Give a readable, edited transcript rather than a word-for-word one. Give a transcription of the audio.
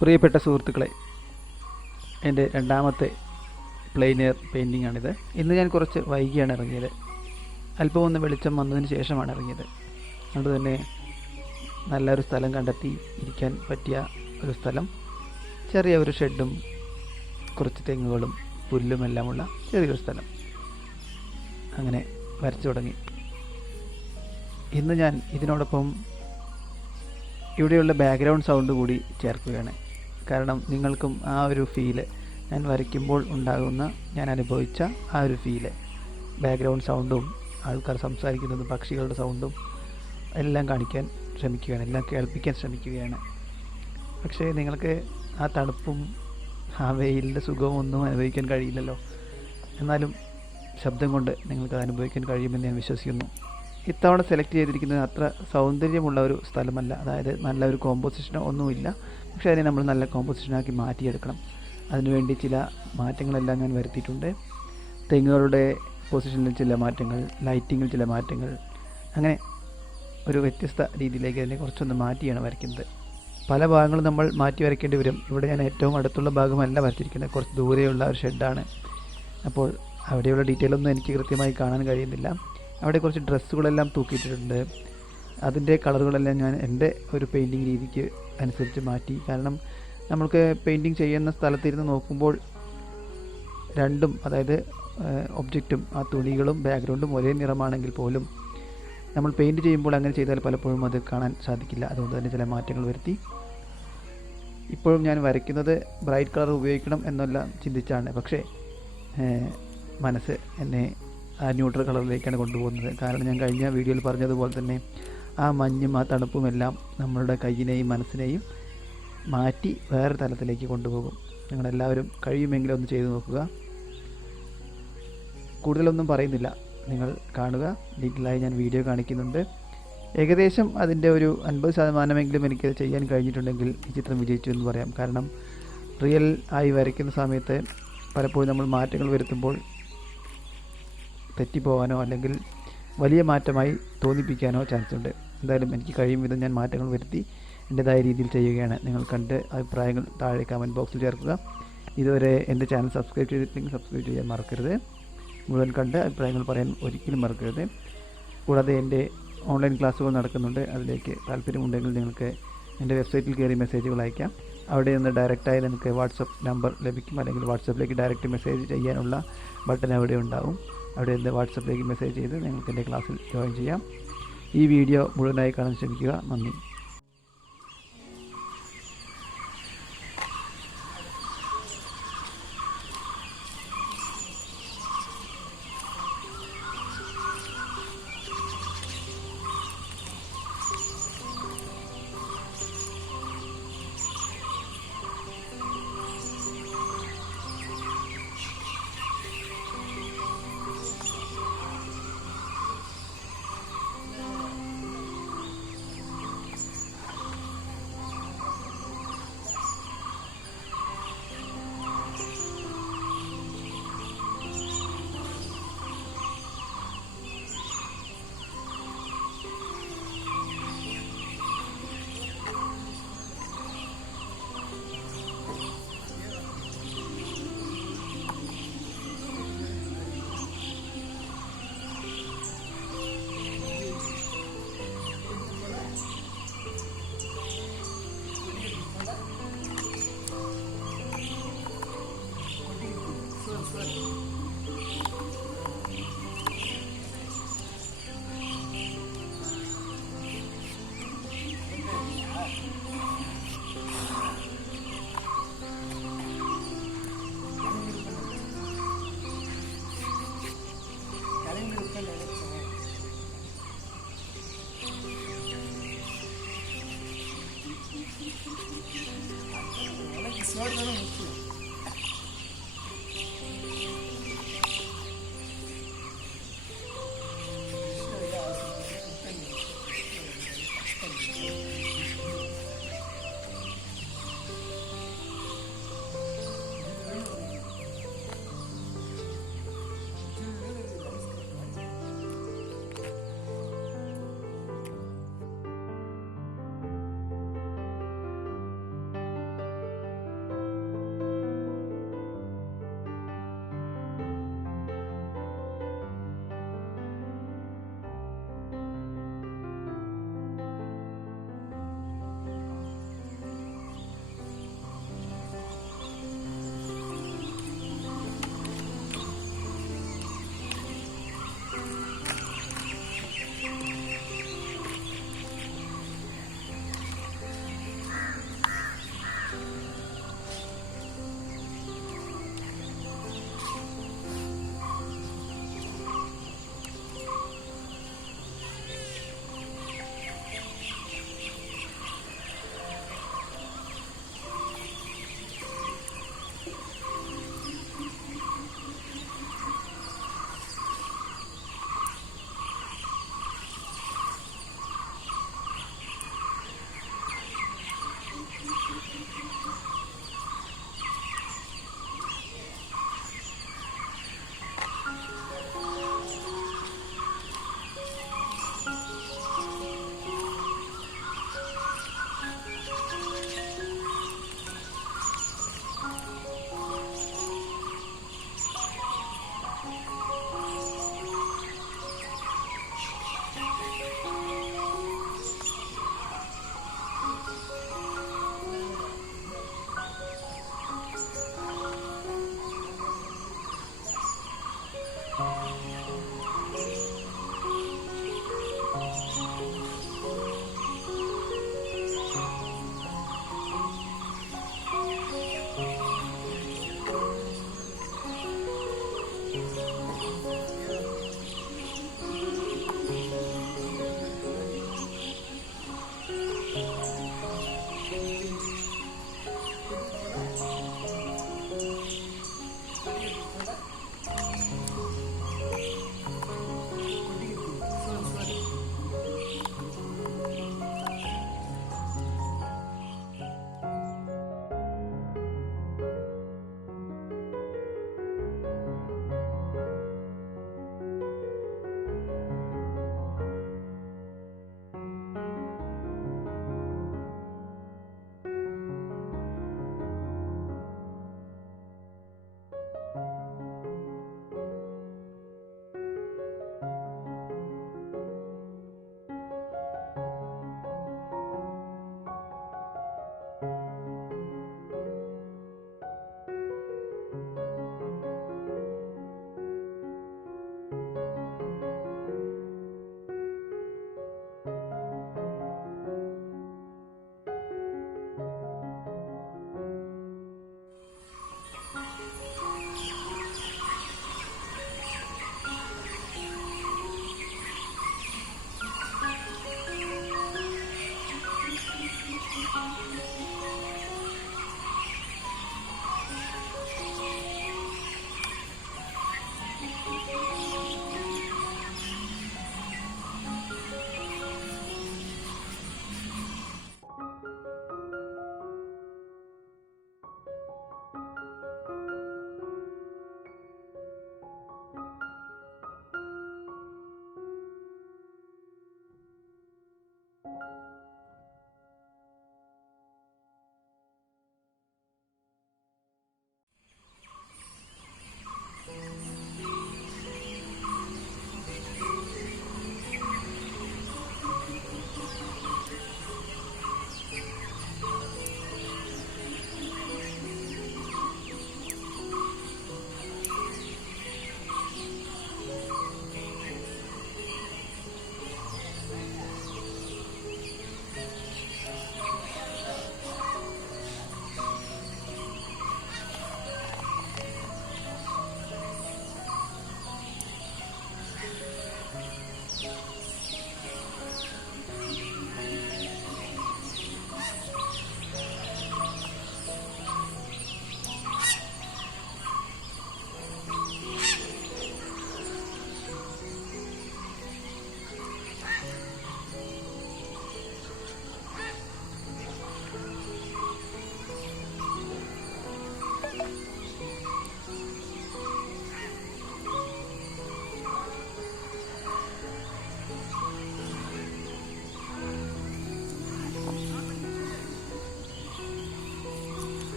പ്രിയപ്പെട്ട സുഹൃത്തുക്കളെ, എൻ്റെ രണ്ടാമത്തെ പ്ലെയിനർ പെയിൻറ്റിംഗ് ആണിത്. ഇന്ന് ഞാൻ കുറച്ച് വൈകിയാണ് ഇറങ്ങിയത്. അല്പം ഒന്ന് വെളിച്ചം വന്നതിന് ശേഷമാണ് ഇറങ്ങിയത്. അതുകൊണ്ട് തന്നെ നല്ലൊരു സ്ഥലം കണ്ടെത്തി ഇരിക്കാൻ പറ്റിയ ഒരു സ്ഥലം, ചെറിയ ഒരു ഷെഡും കുറച്ച് തെങ്ങുകളും പുല്ലും എല്ലാമുള്ള ചെറിയൊരു സ്ഥലം. അങ്ങനെ വരച്ചു തുടങ്ങി. ഇന്ന് ഞാൻ ഇതിനോടൊപ്പം ഇവിടെയുള്ള ബാക്ക്ഗ്രൗണ്ട് സൗണ്ട് കൂടി ചേർക്കുകയാണ്. കാരണം നിങ്ങൾക്കും ആ ഒരു ഫീല്, ഞാൻ വരയ്ക്കുമ്പോൾ ഉണ്ടാകുന്ന, ഞാൻ അനുഭവിച്ച ആ ഒരു ഫീല്, ബാക്ക്ഗ്രൗണ്ട് സൗണ്ടും ആൾക്കാർ സംസാരിക്കുന്നതും പക്ഷികളുടെ സൗണ്ടും എല്ലാം കാണിക്കാൻ ശ്രമിക്കുകയാണ്, എല്ലാം കേൾപ്പിക്കാൻ ശ്രമിക്കുകയാണ്. പക്ഷേ നിങ്ങൾക്ക് ആ തണുപ്പും ആ വെയിലിൻ്റെ സുഖവും ഒന്നും അനുഭവിക്കാൻ കഴിയില്ലല്ലോ. എന്നാലും ശബ്ദം കൊണ്ട് നിങ്ങൾക്ക് അനുഭവിക്കാൻ കഴിയുമെന്ന് ഞാൻ വിശ്വസിക്കുന്നു. ഇത്തവണ സെലക്ട് ചെയ്തിരിക്കുന്നത് അത്ര സൗന്ദര്യമുള്ള ഒരു സ്ഥലമല്ല. അതായത് നല്ല ഒരു കോമ്പോസിഷനോ ഒന്നുമില്ല. പക്ഷേ അതിനെ നമ്മൾ നല്ല കോമ്പോസിഷനാക്കി മാറ്റിയെടുക്കണം. അതിനുവേണ്ടി ചില മാറ്റങ്ങളെല്ലാം ഞാൻ വരുത്തിയിട്ടുണ്ട്. തെങ്ങുകളുടെ പൊസിഷനിൽ ചില മാറ്റങ്ങൾ, ലൈറ്റിങ്ങിൽ ചില മാറ്റങ്ങൾ, അങ്ങനെ ഒരു വ്യത്യസ്ത രീതിയിലേക്ക് അതിനെ കുറച്ചൊന്ന് മാറ്റിയാണ് വരയ്ക്കുന്നത്. പല ഭാഗങ്ങളും നമ്മൾ മാറ്റി വരയ്ക്കേണ്ടി വരും. ഇവിടെ ഞാൻ ഏറ്റവും അടുത്തുള്ള ഭാഗമല്ല വരച്ചിരിക്കുന്നത്, കുറച്ച് ദൂരെയുള്ള ഒരു ഷെഡാണ്. അപ്പോൾ അവിടെയുള്ള ഡീറ്റെയിൽ ഒന്നും എനിക്ക് കൃത്യമായി കാണാൻ കഴിയുന്നില്ല. അവിടെ കുറച്ച് ഡ്രസ്സുകളെല്ലാം തൂക്കിയിട്ടിട്ടുണ്ട്. അതിൻ്റെ കളറുകളെല്ലാം ഞാൻ എൻ്റെ ഒരു പെയിൻറ്റിങ് രീതിക്ക് അനുസരിച്ച് മാറ്റി. കാരണം നമ്മൾക്ക് പെയിൻറ്റിങ് ചെയ്യുന്ന സ്ഥലത്തിരുന്ന് നോക്കുമ്പോൾ രണ്ടും, അതായത് ഒബ്ജക്റ്റും ആ തുണികളും ബാക്ക്ഗ്രൗണ്ടും ഒരേ നിറമാണെങ്കിൽ പോലും നമ്മൾ പെയിൻറ്റ് ചെയ്യുമ്പോൾ അങ്ങനെ ചെയ്താൽ പലപ്പോഴും അത് കാണാൻ സാധിക്കില്ല. അതുകൊണ്ട് തന്നെ ചില മാറ്റങ്ങൾ വരുത്തി. ഇപ്പോഴും ഞാൻ വരയ്ക്കുന്നത് ബ്രൈറ്റ് കളർ ഉപയോഗിക്കണം എന്നെല്ലാം ചിന്തിച്ചാണ്. പക്ഷേ മനസ്സ് എന്നെ ആ ന്യൂട്രൽ കളറിലേക്കാണ് കൊണ്ടുപോകുന്നത്. കാരണം ഞാൻ കഴിഞ്ഞ വീഡിയോയിൽ പറഞ്ഞതുപോലെ തന്നെ ആ മഞ്ഞും ആ തണുപ്പും എല്ലാം നമ്മളുടെ കയ്യിനെയും മനസ്സിനെയും മാറ്റി വേറെ തലത്തിലേക്ക് കൊണ്ടുപോകും. നിങ്ങളെല്ലാവരും കഴിയുമെങ്കിലും ഒന്ന് ചെയ്തു നോക്കുക. കൂടുതലൊന്നും പറയുന്നില്ല, നിങ്ങൾ കാണുക. ഡീറ്റെയിലായി ഞാൻ വീഡിയോ കാണിക്കുന്നുണ്ട്. ഏകദേശം അതിൻ്റെ ഒരു 50% എനിക്ക് ചെയ്യാൻ കഴിഞ്ഞിട്ടുണ്ടെങ്കിൽ ഈ ചിത്രം വിജയിച്ചു എന്ന് പറയാം. കാരണം റിയൽ ആയി വരയ്ക്കുന്ന സമയത്ത് പലപ്പോഴും നമ്മൾ മാറ്റങ്ങൾ വരുത്തുമ്പോൾ തെറ്റിപ്പോകാനോ അല്ലെങ്കിൽ വലിയ മാറ്റമായി തോന്നിപ്പിക്കാനോ ചാൻസ് ഉണ്ട്. എന്തായാലും എനിക്ക് കഴിയും വിധം ഞാൻ മാറ്റങ്ങൾ വരുത്തി എൻ്റെതായ രീതിയിൽ ചെയ്യുകയാണ്. നിങ്ങൾ കണ്ട് അഭിപ്രായങ്ങൾ താഴെ കമൻറ്റ് ബോക്സിൽ ചേർക്കുക. ഇതുവരെ എൻ്റെ ചാനൽ സബ്സ്ക്രൈബ് ചെയ്തിട്ടില്ലെങ്കിൽ സബ്സ്ക്രൈബ് ചെയ്യാൻ മറക്കരുത്. മുഴുവൻ കണ്ട് അഭിപ്രായങ്ങൾ പറയാൻ ഒരിക്കലും മറക്കരുത്. കൂടാതെ എൻ്റെ ഓൺലൈൻ ക്ലാസ്സുകൾ നടക്കുന്നുണ്ട്. അതിലേക്ക് താല്പര്യമുണ്ടെങ്കിൽ നിങ്ങൾക്ക് എൻ്റെ വെബ്സൈറ്റിൽ കയറി മെസ്സേജുകൾ അയക്കാം. അവിടെ നിന്ന് ഡയറക്റ്റായി നിങ്ങൾക്ക് വാട്സപ്പ് നമ്പർ ലഭിക്കും. അല്ലെങ്കിൽ വാട്സപ്പിലേക്ക് ഡയറക്റ്റ് മെസ്സേജ് ചെയ്യാനുള്ള ബട്ടൺ അവിടെ ഉണ്ടാവും. അവിടെ നിന്ന് വാട്സപ്പിലേക്ക് മെസ്സേജ് ചെയ്ത് നിങ്ങൾക്ക് എൻ്റെ ക്ലാസ്സിൽ ജോയിൻ ചെയ്യാം. ഈ വീഡിയോ മുഴുവനായി കാണാൻ ശ്രമിക്കുക. നന്ദി.